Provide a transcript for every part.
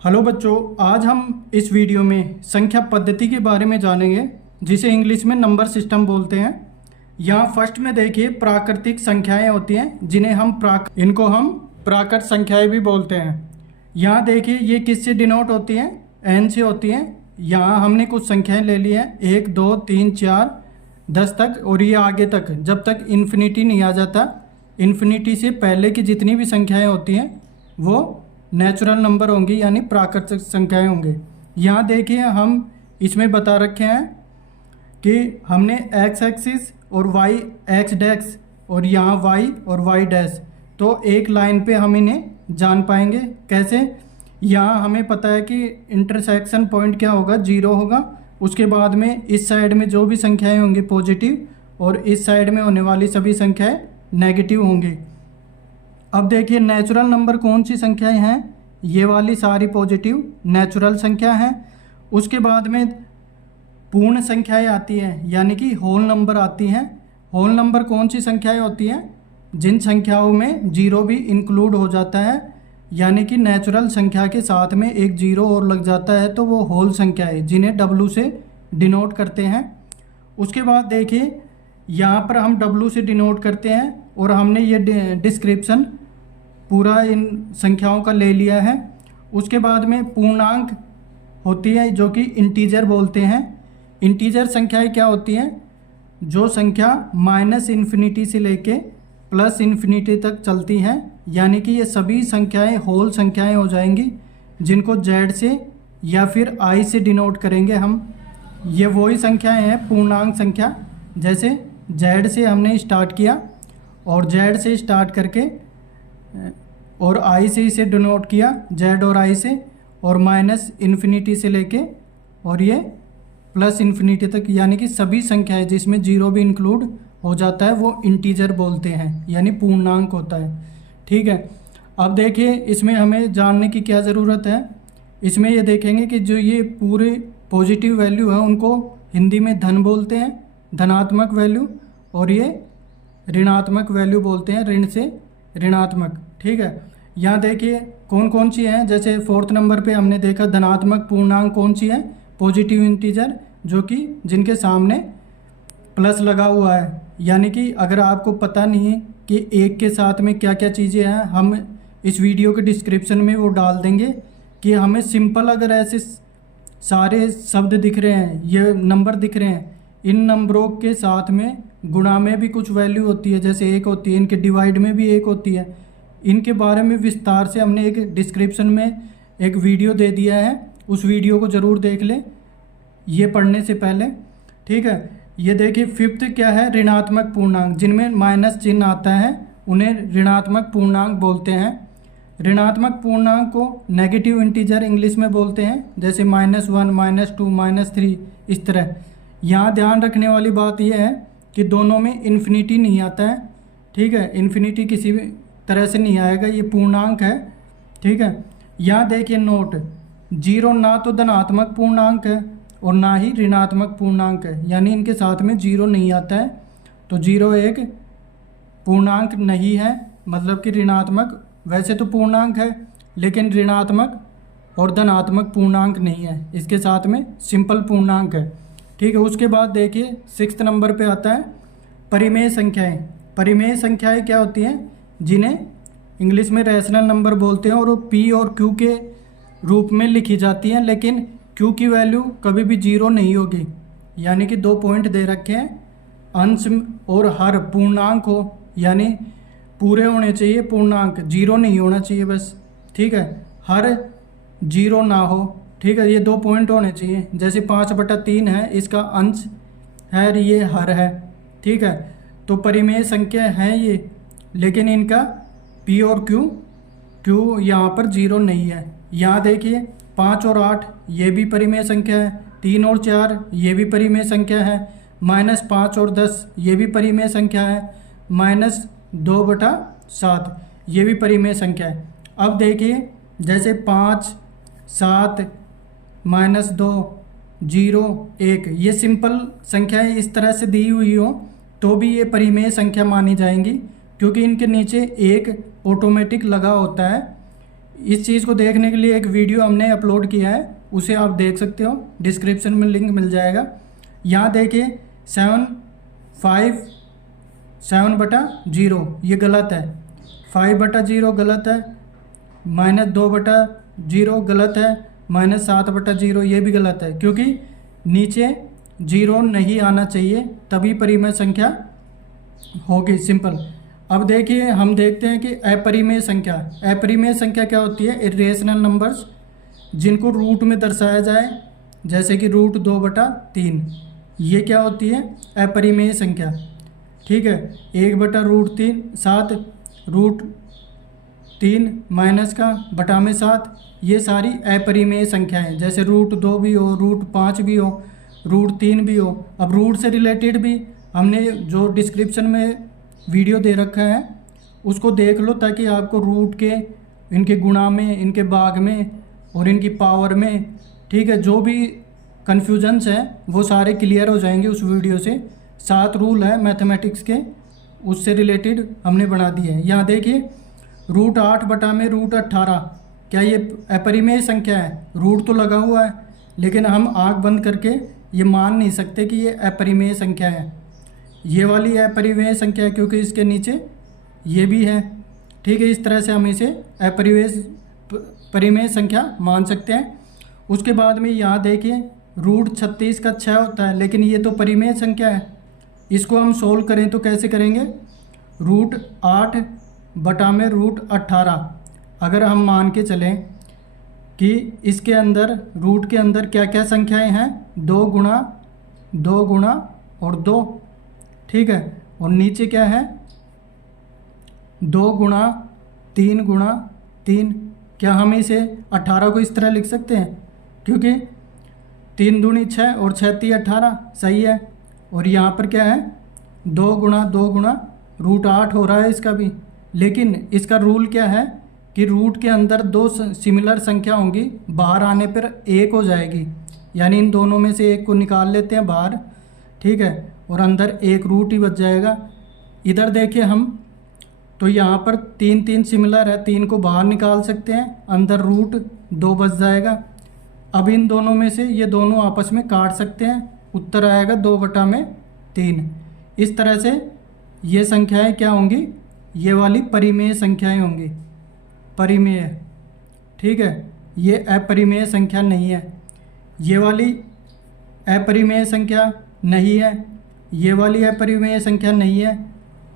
Hello बच्चों, आज हम इस वीडियो में संख्या पद्धति के बारे में जानेंगे, जिसे इंग्लिश में नंबर सिस्टम बोलते हैं। यहाँ फर्स्ट में देखिए प्राकृतिक संख्याएं होती हैं, जिन्हें इनको हम प्राकृत संख्याएं भी बोलते हैं। यहाँ देखिए ये किससे डिनोट होती हैं? एन से होती हैं। यहाँ हमने कुछ संख्याएं ले ली हैं 1 2 3 4 10 तक, और ये आगे तक जब तक इन्फिनिटी नहीं आ जाता। इन्फिनिटी से पहले की जितनी भी संख्याएँ होती हैं वो नेचुरल नंबर होंगी, यानी प्राकृतिक संख्याएं होंगे। यहाँ देखिए हम इसमें बता रखे हैं कि हमने एक्स एक्सिस और वाई एक्स डैक्स और यहाँ वाई और वाई डैश, तो एक लाइन पे हम इन्हें जान पाएंगे। कैसे? यहाँ हमें पता है कि इंटरसेक्शन पॉइंट क्या होगा, 0 होगा। उसके बाद में इस साइड में जो भी संख्याएं होंगी पॉजिटिव, और इस साइड में होने वाली सभी संख्याएं नेगेटिव होंगी। अब देखिए नेचुरल नंबर कौन सी संख्याएं हैं? ये वाली सारी पॉजिटिव नेचुरल संख्या हैं। उसके बाद में पूर्ण संख्याएं आती हैं, यानी कि होल नंबर आती हैं। होल नंबर कौन सी संख्याएं होती हैं? जिन संख्याओं में 0 भी इंक्लूड हो जाता है, यानी कि नेचुरल संख्या के साथ में एक 0 और लग जाता है, तो वो होल संख्याएं, जिन्हें W से डिनोट करते हैं। उसके बाद देखिए यहाँ पर हम W से डिनोट करते हैं, और हमने ये डिस्क्रिप्शन पूरा इन संख्याओं का ले लिया है। उसके बाद में पूर्णांक होती है, जो कि इंटीजर बोलते हैं। इंटीजर संख्याएं क्या होती हैं? जो संख्या -इन्फिनिटी से लेके +इन्फिनिटी तक चलती हैं, यानी कि ये सभी संख्याएं होल संख्याएं हो जाएंगी, जिनको Z से या फिर I से डिनोट करेंगे हम। ये वही संख्याएं हैं पूर्णांक संख्या। जैसे Z से हमने स्टार्ट किया, और Z से स्टार्ट करके और I से इसे डिनोट किया, Z और I से, और -इन्फिनिटी से लेके और ये +इन्फिनिटी तक, यानी कि सभी संख्याएं जिसमें 0 भी इंक्लूड हो जाता है वो इंटीजर बोलते हैं, यानी पूर्णांक होता है। ठीक है, अब देखिए इसमें हमें जानने की क्या ज़रूरत है। इसमें ये देखेंगे कि जो ये पूरे पॉजिटिव वैल्यू है उनको हिंदी में धन बोलते हैं, धनात्मक वैल्यू, और ये ऋणात्मक वैल्यू बोलते हैं, ऋण से ऋणात्मक। ठीक है, यहाँ देखिए कौन कौन सी हैं। जैसे 4th नंबर पे हमने देखा धनात्मक पूर्णांक कौन सी है? पॉजिटिव इंटीजर, जो कि जिनके सामने प्लस लगा हुआ है। यानी कि अगर आपको पता नहीं है कि एक के साथ में क्या क्या चीज़ें हैं, हम इस वीडियो के डिस्क्रिप्शन में वो डाल देंगे कि हमें सिंपल अगर ऐसे सारे शब्द दिख रहे हैं, ये नंबर दिख रहे हैं, इन नंबरों के साथ में गुणा में भी कुछ वैल्यू होती है, जैसे 1 होती है, इनके डिवाइड में भी 1 होती है। इनके बारे में विस्तार से हमने एक डिस्क्रिप्शन में एक वीडियो दे दिया है, उस वीडियो को ज़रूर देख लें ये पढ़ने से पहले। ठीक है, ये देखिए 5th क्या है? ऋणात्मक पूर्णांक, जिनमें माइनस चिन्ह आता है उन्हें ऋणात्मक पूर्णांक बोलते हैं। ऋणात्मक पूर्णांक को नेगेटिव इंटीजर इंग्लिश में बोलते हैं, जैसे -1 -2 -3, इस तरह। यहाँ ध्यान रखने वाली बात यह है कि दोनों में इन्फिनिटी नहीं आता है। ठीक है, इन्फिनिटी किसी भी तरह से नहीं आएगा, ये पूर्णांक है। ठीक है, यहाँ देखिए नोट, 0 ना तो धनात्मक पूर्णांक है और ना ही ऋणात्मक पूर्णांक है, यानी इनके साथ में 0 नहीं आता है, तो 0 एक पूर्णांक नहीं है, मतलब कि ऋणात्मक वैसे तो पूर्णांक है, लेकिन ऋणात्मक और धनात्मक पूर्णांक नहीं है, इसके साथ में सिंपल पूर्णांक है। ठीक है, उसके बाद देखिए 6th नंबर पे आता है परिमेय संख्याएं। परिमेय संख्याएं क्या होती हैं? जिन्हें इंग्लिश में रैशनल नंबर बोलते हैं, और वो P और Q के रूप में लिखी जाती हैं, लेकिन Q की वैल्यू कभी भी 0 नहीं होगी। यानी कि 2 पॉइंट दे रखे हैं, अंश और हर पूर्णांक हो, यानी पूरे होने चाहिए पूर्णांक, 0 नहीं होना चाहिए बस। ठीक है, हर 0 ना हो। ठीक है, ये 2 पॉइंट होने चाहिए। जैसे 5/3 है, इसका अंश है, ये हर है। ठीक है, तो परिमेय संख्या है ये, लेकिन इनका P और Q यहाँ पर 0 नहीं है। यहाँ देखिए 5 और 8 ये भी परिमेय संख्या है, 3 और 4 ये भी परिमेय संख्या है, -5 और 10 ये भी परिमेय संख्या है, -2/7 ये भी परिमेय संख्या है। अब देखिए जैसे 5 7 -2 0 1 ये सिंपल संख्याएं इस तरह से दी हुई हो तो भी ये परिमेय संख्या मानी जाएंगी, क्योंकि इनके नीचे एक ऑटोमेटिक लगा होता है। इस चीज़ को देखने के लिए एक वीडियो हमने अपलोड किया है, उसे आप देख सकते हो, डिस्क्रिप्शन में लिंक मिल जाएगा। यहाँ देखिए 7/0 ये गलत है, 5/0 गलत है, -2/0 गलत है, -7/0 ये भी गलत है, क्योंकि नीचे 0 नहीं आना चाहिए, तभी परिमेय संख्या होगी। सिंपल। अब देखिए हम देखते हैं कि अपरिमेय संख्या। अपरिमेय संख्या क्या होती है? इरेशनल नंबर्स जिनको रूट में दर्शाया जाए, जैसे कि √2/3, ये क्या होती है? अपरिमेय संख्या। ठीक है, 1/√3 7, √3 माइनस का बटा में 7, ये सारी अपरिमेय संख्याएं। जैसे √2 भी हो, √5 भी हो, √3 भी हो। अब रूट से रिलेटेड भी हमने जो डिस्क्रिप्शन में वीडियो दे रखा है उसको देख लो, ताकि आपको रूट के, इनके गुणा में, इनके भाग में और इनकी पावर में, ठीक है, जो भी कन्फ्यूजन्स हैं वो सारे क्लियर हो जाएंगे उस वीडियो से। 7 रूल है मैथमेटिक्स के, उससे रिलेटेड हमने बना दिए हैं। यहाँ देखिए √8/√18, क्या ये अपरिमेय संख्या है? रूट तो लगा हुआ है, लेकिन हम आँख बंद करके ये मान नहीं सकते कि ये अपरिमेय संख्या है। ये वाली अपरिमेय संख्या है क्योंकि इसके नीचे ये भी है। ठीक है, इस तरह से हम इसे परिमेय संख्या मान सकते हैं। उसके बाद में यहाँ देखिए √36 का 6 होता है, लेकिन ये तो परिमेय संख्या है। इसको हम सोल्व करें तो कैसे करेंगे? √8/√18 अगर हम मान के चलें कि इसके अंदर, रूट के अंदर क्या क्या संख्याएं हैं? 2 गुणा और 2। ठीक है, और नीचे क्या है? 2 गुणा 3 क्या हम इसे 18 को इस तरह लिख सकते हैं? क्योंकि 3 दूनी 6 और 6 × 18 सही है। और यहाँ पर क्या है? 2 गुणा √8 हो रहा है इसका भी। लेकिन इसका रूल क्या है कि रूट के अंदर 2 सिमिलर संख्या होंगी, बाहर आने पर 1 हो जाएगी, यानी इन दोनों में से एक को निकाल लेते हैं बाहर। ठीक है, और अंदर 1 रूट ही बच जाएगा। इधर देखिए हम, तो यहाँ पर 3 सिमिलर है, 3 को बाहर निकाल सकते हैं, अंदर √2 बच जाएगा। अब इन दोनों में से ये दोनों आपस में काट सकते हैं, उत्तर आएगा 2/3। इस तरह से ये संख्याएं क्या होंगी? ये वाली परिमेय संख्याएं होंगी, परिमेय। ठीक है, ये अपरिमेय संख्या नहीं है। ये वाली अपरिमेय संख्या नहीं है, ये वाली अपरिमेय संख्या नहीं है,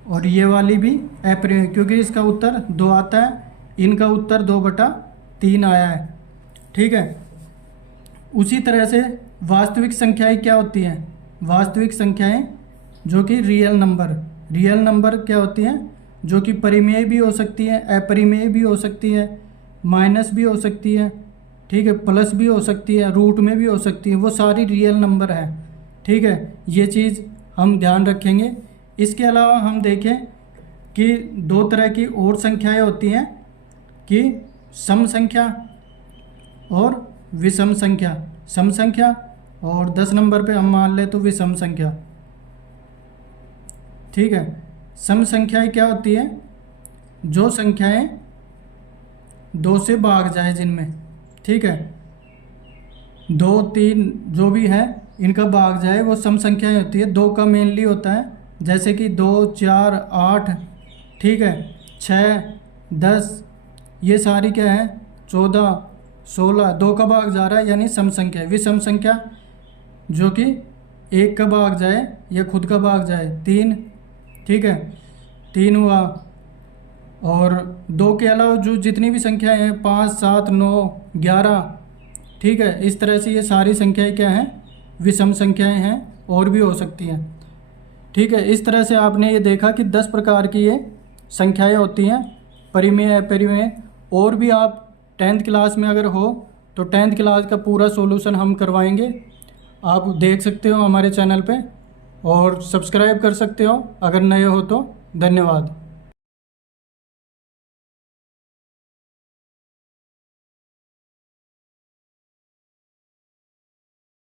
और ये वाली भी अपरिमेय, क्योंकि इसका उत्तर 2 आता है, इनका उत्तर 2/3 आया है। ठीक है, उसी तरह से वास्तविक संख्याएं क्या होती हैं? वास्तविक संख्याएं जो कि रियल नंबर क्या होती हैं? जो कि परिमेय भी हो सकती है, अपरिमेय भी हो सकती है, माइनस भी हो सकती है, ठीक है, प्लस भी हो सकती है, रूट में भी हो सकती है, वो सारी रियल नंबर है। ठीक है, ये चीज़ हम ध्यान रखेंगे। इसके अलावा हम देखें कि 2 तरह की और संख्याएं होती हैं, कि सम संख्या और विषम संख्या। सम संख्या, और 10 नंबर पे हम मान ले तो विषम संख्या। ठीक है, सम संख्याएं क्या होती है? जो संख्याएं 2 से भाग जाए जिनमें, ठीक है, 2 3 जो भी है इनका भाग जाए, वो सम संख्याएं होती है। 2 का मेनली होता है, जैसे कि 2 4 8, ठीक है, 6 10, ये सारी क्या है? 14 16, 2 का भाग जा रहा है, यानी सम संख्या। विषम संख्या जो कि 1 का भाग जाए या खुद का भाग जाए, 3, ठीक है, 3 हुआ। और 2 के अलावा जो जितनी भी संख्याएं हैं, 5 7 9 11, ठीक है, इस तरह से ये सारी संख्याएं क्या हैं? विषम संख्याएं हैं, और भी हो सकती हैं। ठीक है, इस तरह से आपने ये देखा कि 10 प्रकार की ये संख्याएं होती हैं, परिमेय अपरिमेय। और भी आप 10th क्लास में अगर हो तो 10th क्लास का पूरा सॉल्यूशन हम करवाएंगे, आप देख सकते हो हमारे चैनल पे, और सब्सक्राइब कर सकते हो अगर नए हो तो। धन्यवाद।